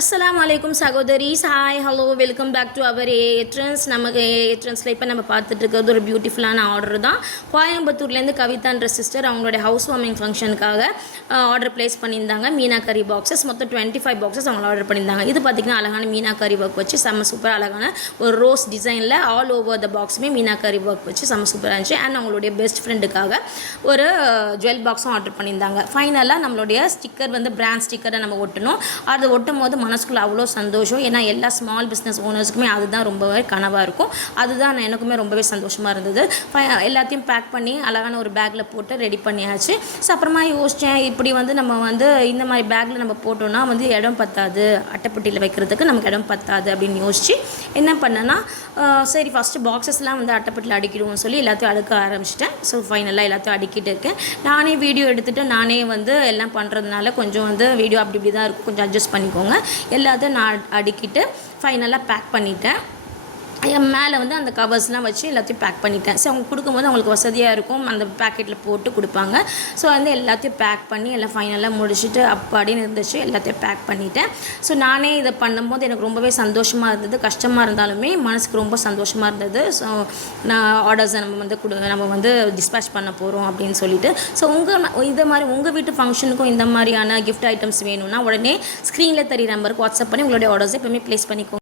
அஸ்ஸலாமு சகோதரிஸ். Hi, hello, welcome back to our ஏட்ரன்ஸ். நமக்கு ஏட்ரன்ஸில் இப்போ நம்ம பார்த்துட்டு இருக்கிறது ஒரு பியூட்டிஃபுல்லான ஆர்டர் தான். கோயம்புத்தூர்லேருந்து கவிதான்ற சிஸ்டர் அவங்களுடைய ஹவுஸ் வார்மிங் ஃபங்க்ஷனுக்காக ஆர்டர் ப்ளேஸ் பண்ணியிருந்தாங்க. மீனாக்கரி பாக்ஸஸ் மொத்தம் 25 பாக்ஸஸ் அவங்க ஆர்டர் பண்ணியிருந்தாங்க. இது பார்த்திங்கன்னா அழகான மீனாக்கரி ஒர்க் வச்சு செம்ம சூப்பர் அழகான ஒரு ரோஸ் டிசைனில் ஆல் ஓவர் த பாக்ஸுமே மீனாக்கரி ஒர்க் வச்சு செம்ம சூப்பராக இருந்துச்சு. அண்ட் அவங்களுடைய பெஸ்ட் ஃப்ரெண்டுக்காக ஒரு ஜுவல் பாக்ஸும் ஆர்டர் பண்ணியிருந்தாங்க. ஃபைனலாக நம்மளுடைய ஸ்டிக்கர் வந்து பிராண்ட் ஸ்டிக்கரை நம்ம ஒட்டணும். அது ஒட்டும் போது மனசுக்குள்ள அவ்வளோ சந்தோஷம். ஏன்னா எல்லா ஸ்மால் பிஸ்னஸ் ஓனர்ஸுக்குமே அதுதான் ரொம்பவே கனவாக இருக்கும். அதுதான் எனக்குமே ரொம்பவே சந்தோஷமாக இருந்தது. எல்லாத்தையும் பேக் பண்ணி அழகான ஒரு பேக்கில் போட்டு ரெடி பண்ணியாச்சு. ஸோ அப்புறமா யோசித்தேன், இப்படி வந்து நம்ம வந்து இந்த மாதிரி பேக்கில் நம்ம போட்டோன்னா வந்து இடம் பத்தாது, அட்டைப்பட்டியில் வைக்கிறதுக்கு நமக்கு இடம் பத்தாது அப்படின்னு யோசித்து என்ன பண்ணேன்னா, சரி ஃபஸ்ட்டு பாக்ஸஸ்லாம் வந்து அட்டைப்பட்டியில் அடிக்கிடுவோம்னு சொல்லி எல்லாத்தையும் அடுக்க ஆரம்பிச்சிட்டேன். ஸோ ஃபைனலாக எல்லாத்தையும் அடிக்கிட்டு இருக்கேன். நானே வீடியோ எடுத்துகிட்டு நானே வந்து எல்லாம் பண்ணுறதுனால கொஞ்சம் வந்து வீடியோ அப்படி இப்படி தான் இருக்கும், கொஞ்சம் அட்ஜஸ்ட் பண்ணிக்கோங்க. எல்லாத்தையும் நான் அடுக்கிட்டு ஃபைனலாக பேக் பண்ணிட்டேன். என் மேலே வந்து அந்த கவர்ஸ்லாம் வச்சு எல்லாத்தையும் பேக் பண்ணிட்டேன். ஸோ அவங்க கொடுக்கும்போது அவங்களுக்கு வசதியாக இருக்கும், அந்த பேக்கெட்டில் போட்டு கொடுப்பாங்க. ஸோ வந்து எல்லாத்தையும் பேக் பண்ணி எல்லாம் ஃபைனலாக முடிச்சுட்டு அப்படின்னு இருந்துச்சு. எல்லாத்தையும் பேக் பண்ணிட்டேன். ஸோ நானே இதை பண்ணும்போது எனக்கு ரொம்பவே சந்தோஷமாக இருந்தது. கஷ்டமாக இருந்தாலுமே மனசுக்கு ரொம்ப சந்தோஷமாக இருந்தது. ஸோ நான் ஆர்டர்ஸை நம்ம வந்து டிஸ்பேச் பண்ண போகிறோம் அப்படின்னு சொல்லிட்டு. ஸோ இந்த மாதிரி உங்கள் வீட்டு ஃபங்க்ஷனுக்கும் இந்த மாதிரியான கிஃப்ட் ஐட்டம்ஸ் வேணும்னா உடனே ஸ்க்ரீனில் தெரிய நம்பருக்கு வாட்ஸ்அப் பண்ணி உங்களுடைய ஆர்டர்ஸை எப்பவுமே ப்ளேஸ் பண்ணிக்கோங்க.